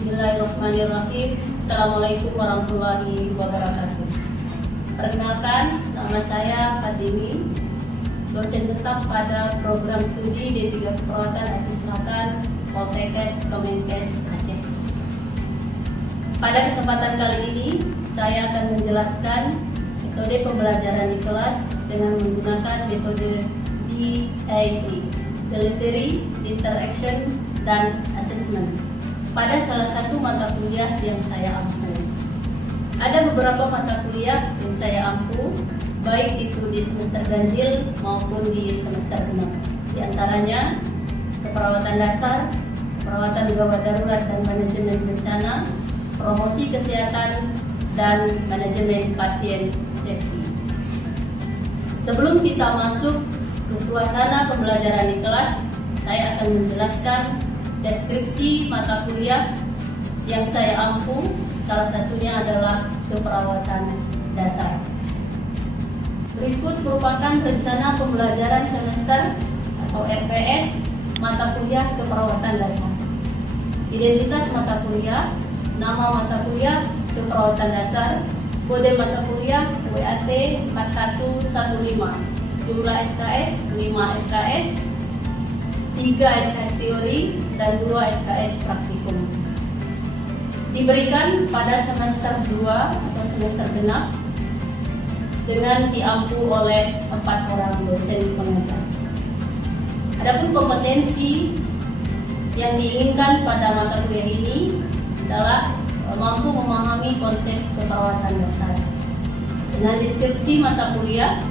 Bismillahirrahmanirrahim. Assalamualaikum warahmatullahi wabarakatuh. Perkenalkan, nama saya Fatimi, dosen tetap pada program studi D3 Keperawatan Aceh Selatan, Poltekkes Kemenkes Aceh. Pada kesempatan kali ini, saya akan menjelaskan metode pembelajaran di kelas dengan menggunakan metode DID, Delivery, Interaction, dan Assessment pada salah satu mata kuliah yang saya ampu. Ada beberapa mata kuliah yang saya ampu, baik itu di semester ganjil maupun di semester genap. Di antaranya keperawatan dasar, perawatan gawat darurat dan manajemen bencana, promosi kesehatan, dan manajemen pasien safety. Sebelum kita masuk ke suasana pembelajaran di kelas, saya akan menjelaskan deskripsi mata kuliah yang saya ampu. Salah satunya adalah keperawatan dasar. Berikut merupakan rencana pembelajaran semester atau RPS mata kuliah keperawatan dasar. Identitas mata kuliah, nama mata kuliah keperawatan dasar, kode mata kuliah WAT 4115, jumlah SKS 5 SKS, 3 SKS teori, dan 2 SKS praktikum. Diberikan pada semester 2 atau semester genap dengan diampu oleh 4 orang dosen pengajar. Adapun kompetensi yang diinginkan pada mata kuliah ini adalah mampu memahami konsep keperawatan dasar. Dengan deskripsi mata kuliah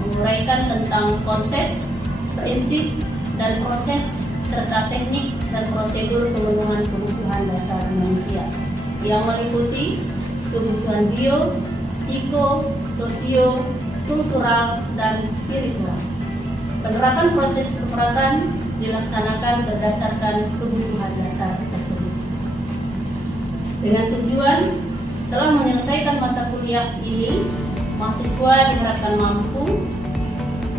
menguraikan tentang konsep, prinsip, dan proses serta teknik dan prosedur pemenuhan kebutuhan dasar manusia yang meliputi kebutuhan bio, psiko, sosio, kultural, dan spiritual. Penerapan proses keperawatan dilaksanakan berdasarkan kebutuhan dasar tersebut. Dengan tujuan, setelah menyelesaikan mata kuliah ini, mahasiswa diharapkan mampu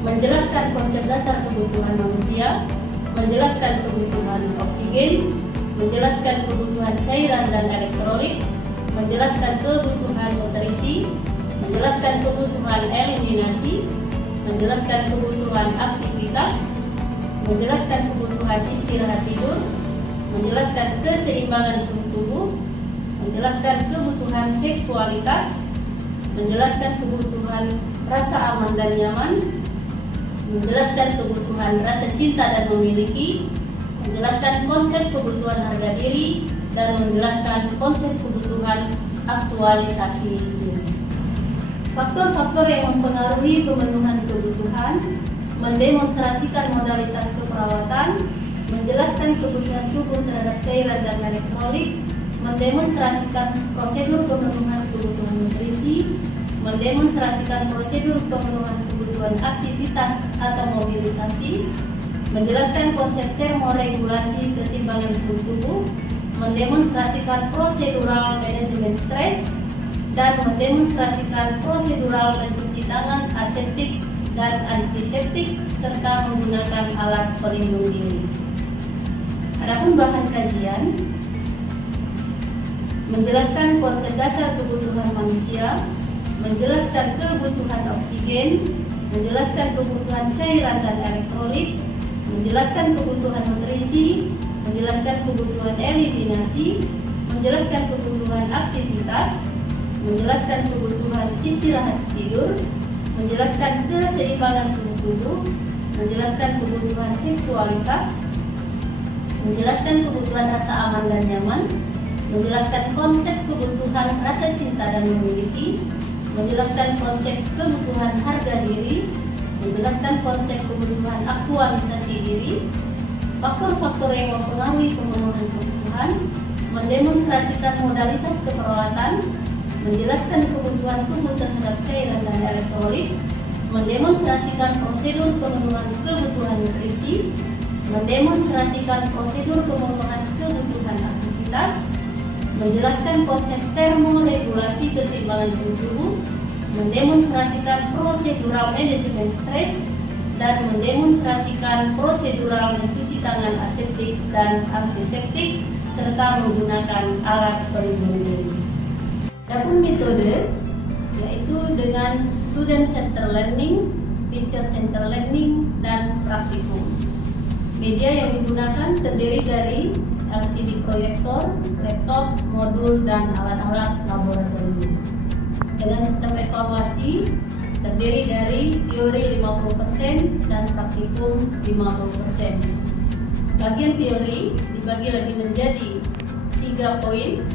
menjelaskan konsep dasar kebutuhan manusia, menjelaskan kebutuhan oksigen, menjelaskan kebutuhan cairan dan elektrolit, menjelaskan kebutuhan nutrisi, menjelaskan kebutuhan eliminasi, menjelaskan kebutuhan aktivitas, menjelaskan kebutuhan istirahat tidur, menjelaskan keseimbangan suhu tubuh, menjelaskan kebutuhan seksualitas, menjelaskan kebutuhan rasa aman dan nyaman, menjelaskan kebutuhan rasa cinta dan memiliki, menjelaskan konsep kebutuhan harga diri, dan menjelaskan konsep kebutuhan aktualisasi diri. Faktor-faktor yang mempengaruhi pemenuhan kebutuhan, mendemonstrasikan modalitas keperawatan, menjelaskan kebutuhan tubuh terhadap cairan dan elektrolit, mendemonstrasikan prosedur pemenuhan kebutuhan nutrisi, mendemonstrasikan prosedur pemenuhan kebutuhan aktivitas atau mobilisasi, menjelaskan konsep termoregulasi keseimbangan suhu tubuh, mendemonstrasikan prosedural manajemen stres, dan mendemonstrasikan prosedural mencuci tangan aseptik dan antiseptik serta menggunakan alat pelindung diri. Adapun bahan kajian menjelaskan konsep dasar kebutuhan manusia, menjelaskan kebutuhan oksigen, menjelaskan kebutuhan cairan dan elektrolit, menjelaskan kebutuhan nutrisi, menjelaskan kebutuhan eliminasi, menjelaskan kebutuhan aktivitas, menjelaskan kebutuhan istirahat tidur, menjelaskan keseimbangan suhu tubuh, menjelaskan kebutuhan seksualitas, menjelaskan kebutuhan rasa aman dan nyaman, menjelaskan konsep kebutuhan rasa cinta dan memiliki, menjelaskan konsep kebutuhan harga diri, menjelaskan konsep kebutuhan aktualisasi diri, faktor-faktor yang mempengaruhi pemenuhan kebutuhan, mendemonstrasikan modalitas keperawatan, menjelaskan kebutuhan tubuh terhadap cairan dan elektrolit, mendemonstrasikan prosedur pemenuhan kebutuhan nutrisi, mendemonstrasikan prosedur pemenuhan kebutuhan aktivitas, menjelaskan konsep termoregulasi keseimbangan suhu tubuh, mendemonstrasikan prosedural manajemen stres, dan mendemonstrasikan prosedural mencuci tangan aseptik dan antiseptik serta menggunakan alat pelindung diri. Adapun metode yaitu dengan student center learning, teacher center learning, dan praktikum. Media yang digunakan terdiri dari LCD proyektor, laptop, modul, dan alat-alat laboratorium. Dengan sistem evaluasi terdiri dari teori 50% dan praktikum 50%. Bagian teori dibagi lagi menjadi 3 poin,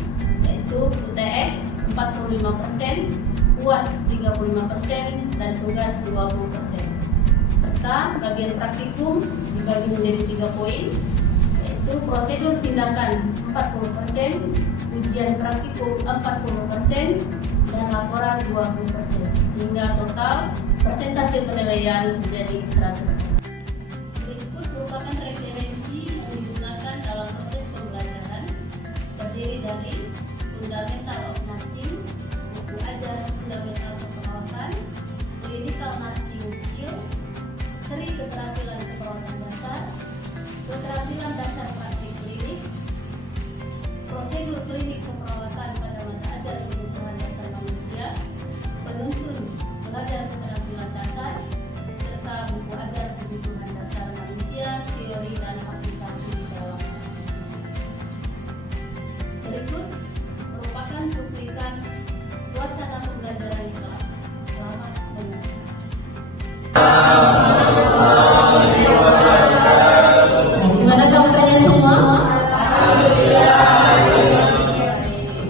yaitu UTS 45%, UAS 35%, dan tugas 20%. Serta bagian praktikum dibagi menjadi 3 poin, yaitu prosedur tindakan 40%, ujian praktikum 40%, dan laporan 20%, sehingga total persentase penilaian menjadi 100%. Berikut merupakan referensi yang digunakan dalam proses pembelajaran, terdiri dari Fundamental of Nursing, buku ajar Fundamental Keperawatan, Clinical Nursing Skill, seri keterampilan keperawatan dasar, keterampilan dasar praktik klinik, prosedur klinik keperawatan pada mata ajar kebutuhan dasar manusia, penuntun belajar keterampilan dasar, serta buku ajar kebutuhan dasar manusia, teori dan aplikasi dalam. Berikut merupakan cuplikan suasana pembelajaran di kelas. Selamat menyaksikan. Gimana kabarnya semua?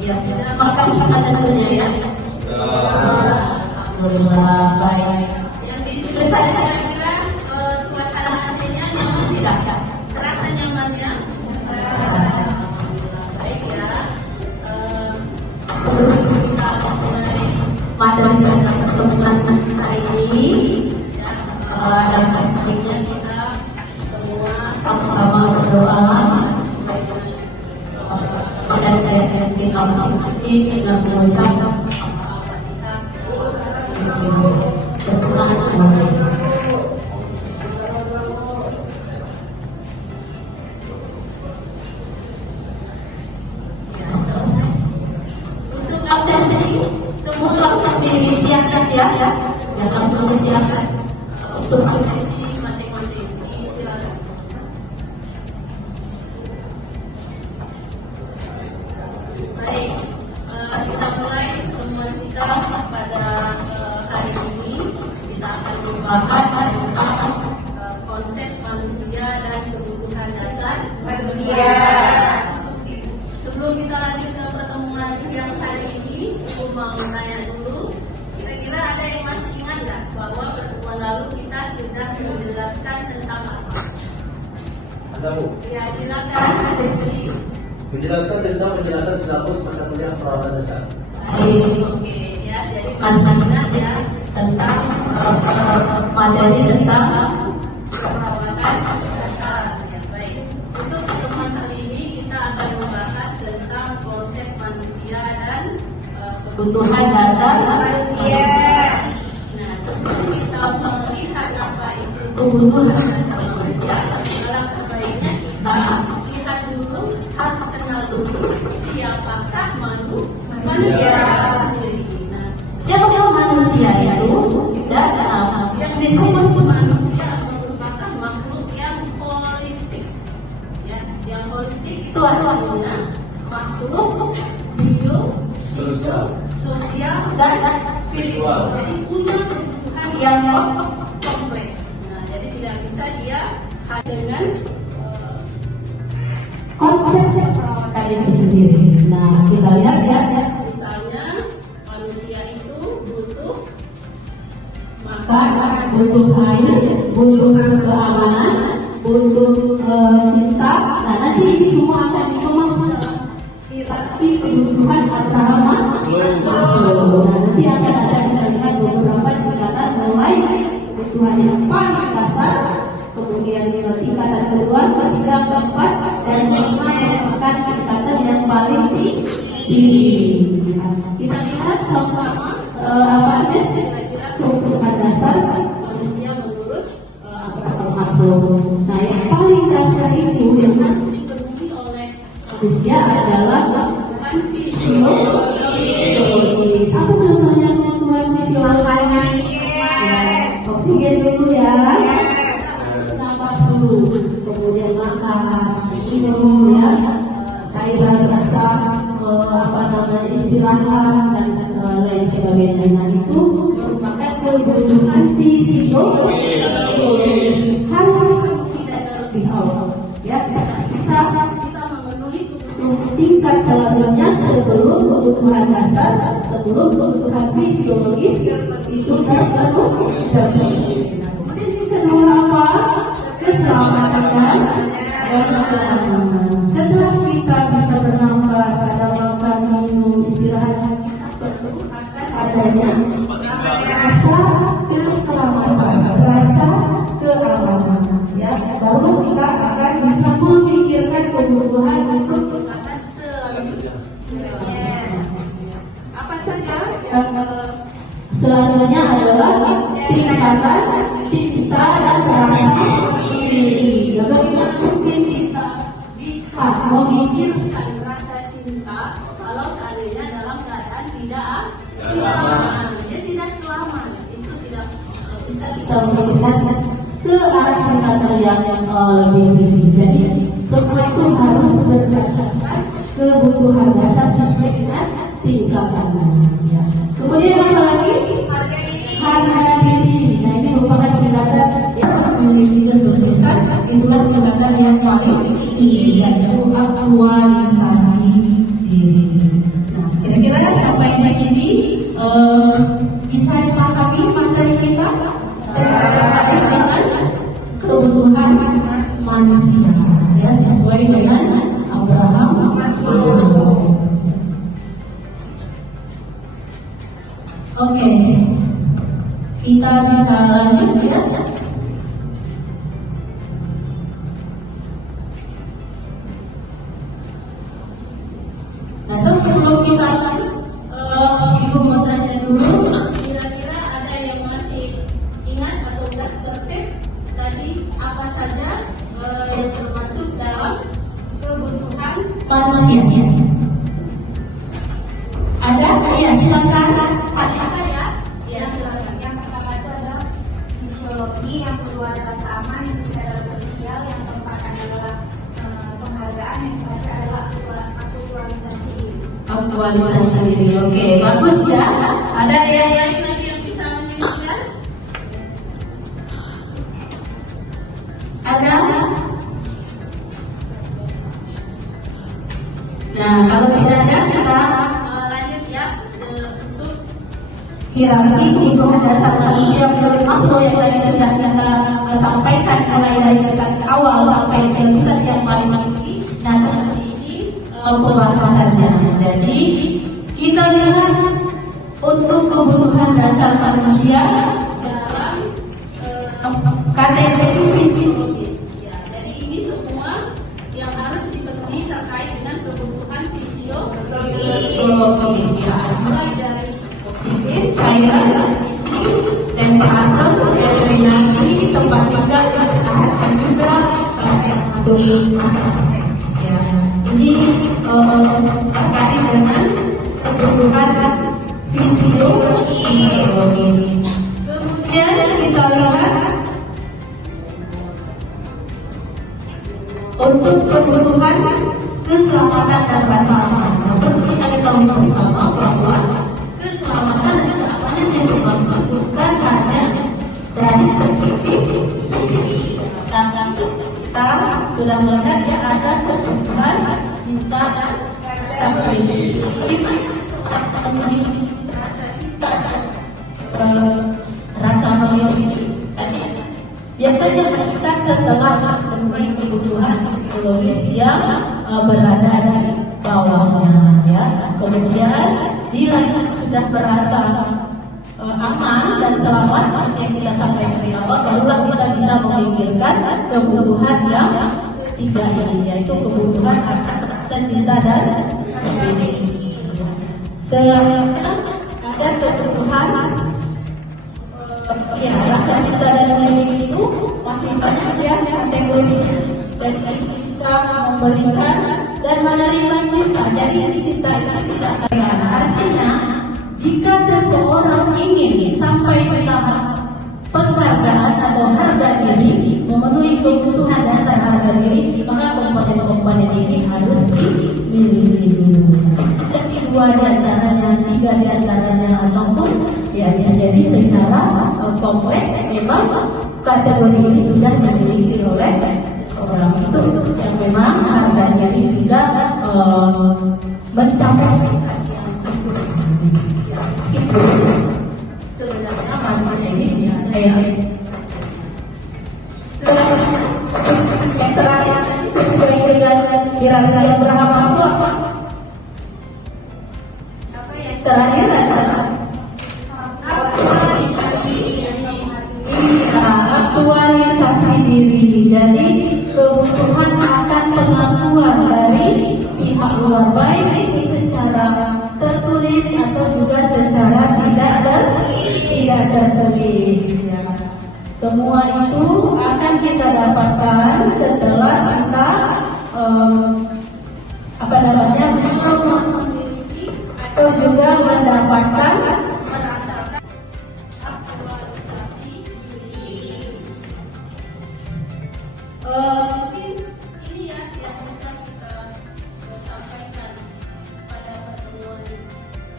Ya, makan sekalian tentunya ya. Alhamdulillah baik. Yang diselesaikan kira-kira suasana aslinya nyaman tidak? Terasa nyaman ya? Baik ya. Kita mulai materi dan pertemuan hari ini. Dalam baiknya kita semua sama-sama berdoa dan kita masing-masing dengan mengucapkan untuk absensi semua langsung disiapkan ya, yang langsung disiapkan untuk absensi masing-masing. Silakan. Baik, kita mulai pertemuan kita pada hari ini. Kita akan membahas tentang konsep manusia dan kebutuhan dasar manusia. Sebelum kita lanjut ke pertemuan yang hari ini, aku mau tanya dulu, kira-kira ada yang masih ingat nggak bahwa pertemuan lalu kita sudah menjelaskan tentang apa? Ada Bu? Ya, silakan. Menjelaskan tentang penjelasan silabus mata kuliah perawatan dasar. Baik, oke ya. Jadi pastinya ya tentang materi tentang perawatan dasar. Ya, baik. Untuk pertemuan kali ini kita akan membahas tentang konsep manusia dan kebutuhan dasar manusia. Nah, sebelum kita melihat apa itu kebutuhan dasar manusia, alangkah baiknya kita lihat dulu, harus kenal dulu siapakah manusia sendiri. Nah, siapa manusia itu? Dan yang disebut manusia merupakan makhluk yang holistik. Ya, yang holistik itu artinya makhluk bio, sosial, dan spiritual. Jadi punya kebutuhan yang kompleks. Nah, jadi tidak bisa dia dengan konsep perawatan itu sendiri. Nah, kita lihat ya, misalnya manusia itu butuh makan, butuh air, butuh keamanan, butuh cinta. Nah, nanti ini semua akan dikemas tetapi kebutuhan antara Maslow. Nanti akan ada kita lihat beberapa tingkatan mulai kebutuhan yang paling dasar, kemudian tingkatan kedua, ketiga, keempat, dan kelima yang merupakan tingkatan yang paling tinggi. Kita lihat sama-sama apa aja kira-kira kebutuhan dasar manusia menurut Maslow. Nah, yang paling dasar itu yang harus dipenuhi oleh Usia adalah kebutuhan fisiologis. Apa contohnya kebutuhan fisiologis? Ya, oksigen dulu ya, nafas dulu, kemudian makan, minum ya, cairan rasa istirahat dan lain sebagainya. Nah, itu merupakan kebutuhan fisiologis. Harus tidak terlebih awal. Ya, bisa kita memenuhi tingkat selanjutnya sebelum kebutuhan dasar, sebelum kebutuhan fisiologis itu terpenuhi. Kemudian yang kedua apa? Keselamatan dan keamanan. Setelah kita bisa bernafas, ada makan, minum, istirahat, kita perlu akan adanya rasa keselamatan, rasa keamanan. Ya, baru kita akan bisa memikirkan kebutuhan untuk akan selanjutnya. Apa saja? Selanjutnya adalah tingkatan cinta dan rasa diri. Bagaimana mungkin kita bisa memikirkan rasa cinta kalau seandainya dalam keadaan tidak aman, tidak selamat? Itu tidak bisa kita memikirkan ke arah tingkatan yang lebih tinggi. Jadi semua itu harus berdasarkan kebutuhan dasar sesuai dengan tingkatannya. Ya. Kemudian apa lagi? Harga diri. Nah, ini merupakan tingkatan yang memiliki kesuksesan. Itulah tingkatan yang paling tinggi, yaitu aktualisasi diri. Nah, kira-kira sampai di sini bisa dipahami materi kita terkait dengan kebutuhan manusia, ya, sesuai dengan Abraham Maslow. Oke, kita bisa lanjut ya. Nah, terus sebelum kita Ibu mau tanya dulu, kira-kira ada yang masih ingat atau sudah tersave tadi apa saja yang termasuk dalam kebutuhan manusia? Ada? Ya, silakan. Ada saya? Ya, silakan. Yang pertama itu adalah fisiologi, yang kedua adalah rasa aman, yang ketiga adalah sosial, yang keempat adalah penghargaan, yang terakhir adalah aktualisasi diri. Aktualisasi diri. Oke, bagus ya. Ada yang lain lagi yang bisa menyebutkan? Ada? Nah, kalau tidak ada, kita lanjut ya untuk hierarki kebutuhan dasar manusia menurut Maslow yang tadi sudah kita sampaikan mulai dari tingkat awal sampai ke tingkat yang paling tinggi. Nah, seperti ini pembahasannya. Jadi kita lihat untuk kebutuhan dasar manusia dalam kategori fisiologis. Ya, jadi ini semua yang harus dipenuhi terkait dengan kebutuhan fisiologis. Ya, mulai dari oksigen, cairan, temperatur, eliminasi, tempat tinggal, istirahat, dan juga sampai masuk ya, ini terkait dengan kebutuhan fisiologi. Kemudian kita lihat untuk kebutuhan keselamatan dan rasa aman. Perlu kita ketahui bersama bahwa keselamatan dan keamanan yang dimaksud bukan hanya dari segi sisi, tentang kita sudah melihat ya ada kebutuhan cinta dan rasa memiliki tadi. Biasanya kita setelah memenuhi kebutuhan fisiologis yang berada di bawahnya, ya. Kemudian bila kita sudah merasa aman dan selamat seperti yang kita sampaikan di awal, barulah kita bisa memikirkan kebutuhan yang ketiga ini, yaitu kebutuhan akan rasa cinta dan memiliki. Selanjutnya ada kebutuhan ya, rasa cinta dan memiliki itu masih banyak ya kategorinya. Dan suka memberikan dan menerima cinta. Jadi cinta itu tidak kaya. Artinya jika seseorang ingin sampai ke tahap penghargaan atau harga diri, memenuhi kebutuhan dasar harga diri, maka komponen-komponen ini harus dimiliki. Jadi 2 di antaranya, 3 di antaranya, ataupun ya bisa jadi secara kompleks memang kategori ini sudah dimiliki oleh orang itu yang memang harganya ini sudah mencapai yang sempurna. Meskipun sebenarnya manusia ini yang terakhir sesuai dengan kira-kira yang berapa masuk apa yang terakhir adalah aktualisasi diri. Jadi kebutuhan akan pengakuan dari pihak luar, baik itu secara tertulis atau juga secara tidak tertulis. Semua itu akan kita dapatkan setelah kita memiliki atau juga mendapatkan merasakan aktualisasi diri. Mungkin ini ya yang bisa kita sampaikan pada pertemuan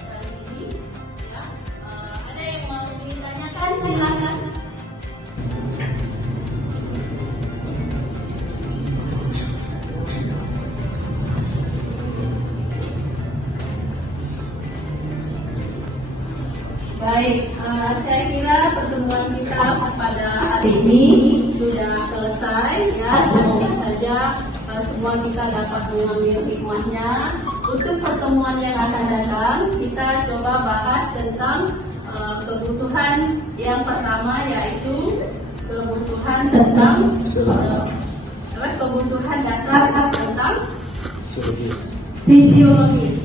kali ini. Ya, ada yang mau ditanyakan silakan. Baik, saya kira pertemuan kita pada hari ini sudah selesai. Ya, semoga saja semua kita dapat mengambil hikmahnya. Untuk pertemuan yang akan datang, kita coba bahas tentang kebutuhan yang pertama, yaitu kebutuhan tentang kebutuhan dasar tentang fisiologis.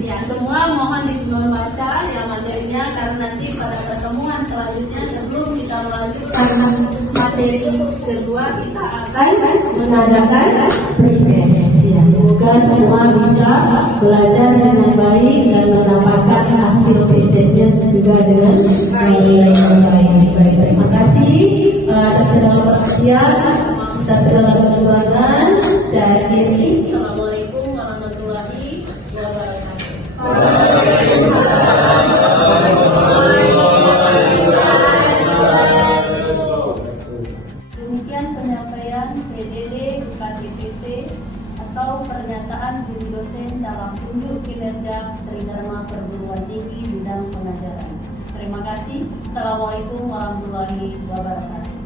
Ya, semua mohon membaca yang materinya, karena nanti pada pertemuan selanjutnya sebelum kita melanjutkan materi kedua kita akan mengadakan pretest. Ya, semoga semua bisa belajar dengan baik dan mendapatkan hasil pretestnya juga dengan baik. Terima kasih atas segala perhatian, atas segala kekurangan. Saya akhiri. Assalamualaikum warahmatullahi wabarakatuh. Demikian penyampaian PDD UKTPT atau pernyataan diri dosen dalam unjuk kinerja Tridharma Perguruan Tinggi bidang pengajaran. Terima kasih. Assalamualaikum warahmatullahi wabarakatuh.